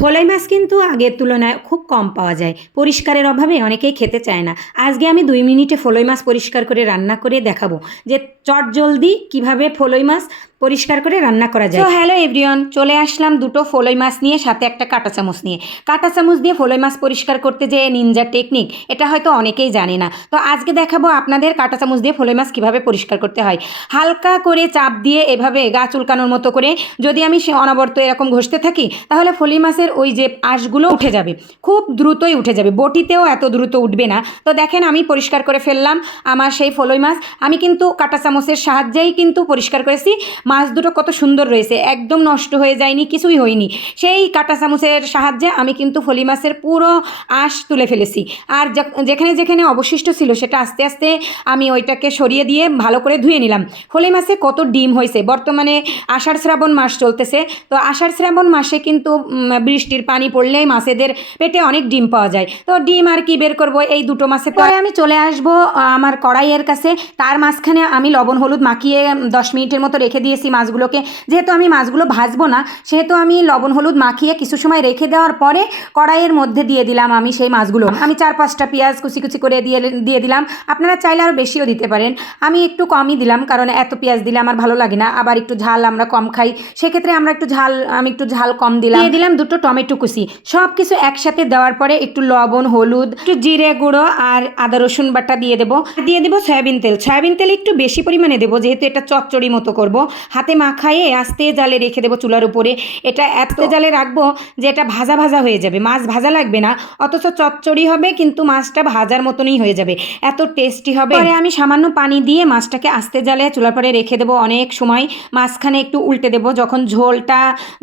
ফলাই মাছ কিন্তু আগের তুলনায় খুব কম পাওয়া যায়। পরিষ্কারের অভাবে অনেকেই খেতে চায় না। আজকে আমি দুই মিনিটে ফলই মাছ পরিষ্কার করে রান্না করে দেখাবো যে চট জলদি কীভাবে ফলই মাছ পরিষ্কার করে রান্না করা যায়। তো হ্যালো এভরিওয়ান চলে আসলাম দুটো ফলই মাছ নিয়ে, সাথে একটা কাঁটা চামচ নিয়ে। কাঁটা চামচ দিয়ে ফলই মাছ পরিষ্কার করতে যে নিনজা টেকনিক এটা হয়তো অনেকেই জানে না। তো আজকে দেখাবো আপনাদের কাঁটা চামচ দিয়ে ফলই মাছ কীভাবে পরিষ্কার করতে হয়। হালকা করে চাপ দিয়ে এভাবে গা চুলকানোর মতো করে যদি আমি সে অনবরত এরকম ঘষতে থাকি, তাহলে ফলি মাছের ওই যে আঁশগুলো উঠে যাবে। খুব দ্রুতই উঠে যাবে। বটিতেও এত দ্রুত উঠবে না। তো দেখেন, আমি পরিষ্কার করে ফেললাম আমার সেই ফলই মাছ। আমি কিন্তু কাঁটা চামচের সাহায্যেই কিন্তু পরিষ্কার করেছি। মাছ দুটো কত সুন্দর রয়েছে। একদম নষ্ট হয়ে যায়নি, কিছুই হয়নি। সেই কাঁটা চামচের সাহায্যে আমি কিন্তু ফলি মাছের পুরো আঁশ তুলে ফেলেছি। আর যেখানে যেখানে অবশিষ্ট ছিল সেটা আস্তে আস্তে আমি ওইটাকে সরিয়ে দিয়ে ভালো করে ধুয়ে নিলাম। ফলি মাছে কত ডিম হয়েছে। বর্তমানে আষাঢ় শ্রাবণ মাস চলতেছে। তো আষাঢ় শ্রাবণ মাসে কিন্তু বৃষ্টির পানি পড়লেই মাছেদের পেটে অনেক ডিম পাওয়া যায়। তো ডিম আর কি বের করব এই দুটো মাসে পরে আমি চলে আসব আমার কড়াইয়ের কাছে। তার মাঝখানে আমি লবণ হলুদ মাখিয়ে দশ মিনিটের মতো রেখে দিয়েছি মাছগুলোকে। যেহেতু আমি মাছগুলো ভাজবো না, সেহেতু আমি লবণ হলুদ মাখিয়ে কিছু সময় রেখে দেওয়ার পরে কড়াইয়ের মধ্যে দিয়ে দিলাম আমি সেই মাছগুলো। আমি চার পাঁচটা পেঁয়াজ কুচি কুচি করে দিয়ে দিয়ে দিলাম। আপনারা চাইলে আরও বেশিও দিতে পারেন। আমি একটু কমই দিলাম কারণ এত পেঁয়াজ দিলে আমার ভালো লাগে না। আবার একটু ঝাল আমরা কম খাই। সেক্ষেত্রে আমরা একটু ঝাল, আমি একটু ঝাল কম দিলাম। দিয়ে দিলাম দুটো টমেটো কুচি। সব কিছু একসাথে দেওয়ার পরে একটু লবণ, হলুদ, একটু জিরে গুঁড়ো আর আদা, রসুন বাটা দিয়ে দেবো। দিয়ে দেবো সয়াবিন তেল। সয়াবিন তেল একটু বেশি পরিমাণে দেবো, যেহেতু এটা চচ্চড়ি মতো করব। হাতে মাখায়ে আস্তে জালে রেখে দেবো চুলার উপরে। এটা এত জালে রাখব যে এটা ভাজা ভাজা হয়ে যাবে। মাছ ভাজা লাগবে না, অথচ চচ্চড়ি হবে, কিন্তু মাছটা ভাজার মতনই হয়ে যাবে। এত টেস্টি হবে। পরে আমি সামান্য পানি দিয়ে মাছটাকে আস্তে জালে চুলার পরে রেখে দেবো অনেক সময়। মাঝখানে একটু উল্টে দেবো। যখন ঝোলটা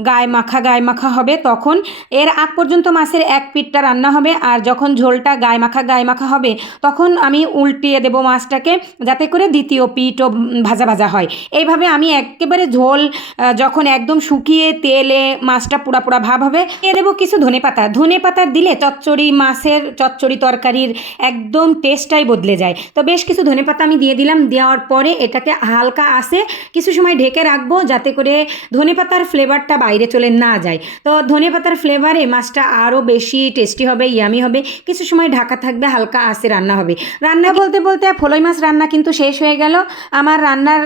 গায়ে মাখা গায়ে মাখা হবে, তখন এর আগ পর্যন্ত মাছের এক পিঠটা রান্না হবে আর যখন ঝোলটা গায়ে মাখা গায়ে মাখা হবে, তখন আমি উল্টিয়ে দেবো মাছটাকে যাতে করে দ্বিতীয় পিঠও ভাজা ভাজা হয়। এইভাবে আমি একেবারে ঝোল যখন একদম শুকিয়ে তেলে মাছটা পুরা পুরা ভাব হবে, দিয়ে দেবো কিছু ধনে পাতা। ধনে পাতা দিলে চচ্চড়ি, মাছের চচ্চড়ি তরকারির একদম টেস্টটাই বদলে যায়। তো বেশ কিছু ধনে পাতা আমি দিয়ে দিলাম, দেওয়ার পরে এটাকে হালকা আসে কিছু সময় ঢেকে রাখব যাতে করে ধনে পাতার ফ্লেভারটা বাইরে চলে না যায়। তো ধনে পাতার ফ্লেভারে মাছটা আরও বেশি টেস্টি হবে ইয়ামি হবে। কিছু সময় ঢাকা থাকবে হালকা আসে রান্না হবে। রান্না বলতে বলতে ফলই মাছ রান্না কিন্তু শেষ হয়ে গেল। আমার রান্নার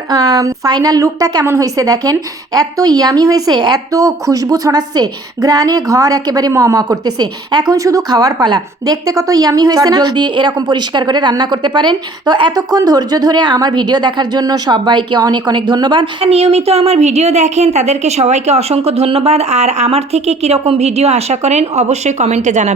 ফাইনাল লুকটা কেমন হয়েছে দেখেন? এত ইয়ামি হয়েছে এত খুশবু ছড়াচ্ছে। গ্রানে ঘর একেবারে ম ম করতেছে। এখন শুধু খাওয়ার পালা। দেখতে কত ইয়ামি হয়েছে না? জলদি এরকম পরিষ্কার করে রান্না করতে পারেন। তো এতক্ষণ ধৈর্য ধরে আমার ভিডিও দেখার জন্য সবাইকে অনেক অনেক ধন্যবাদ। নিয়মিত আমার ভিডিও দেখেন তাদেরকে সবাইকে অসংখ্য ধন্যবাদ। আর আমার থেকে কীরকম ভিডিও আশা করেন অবশ্যই কমেন্টে জানাবেন।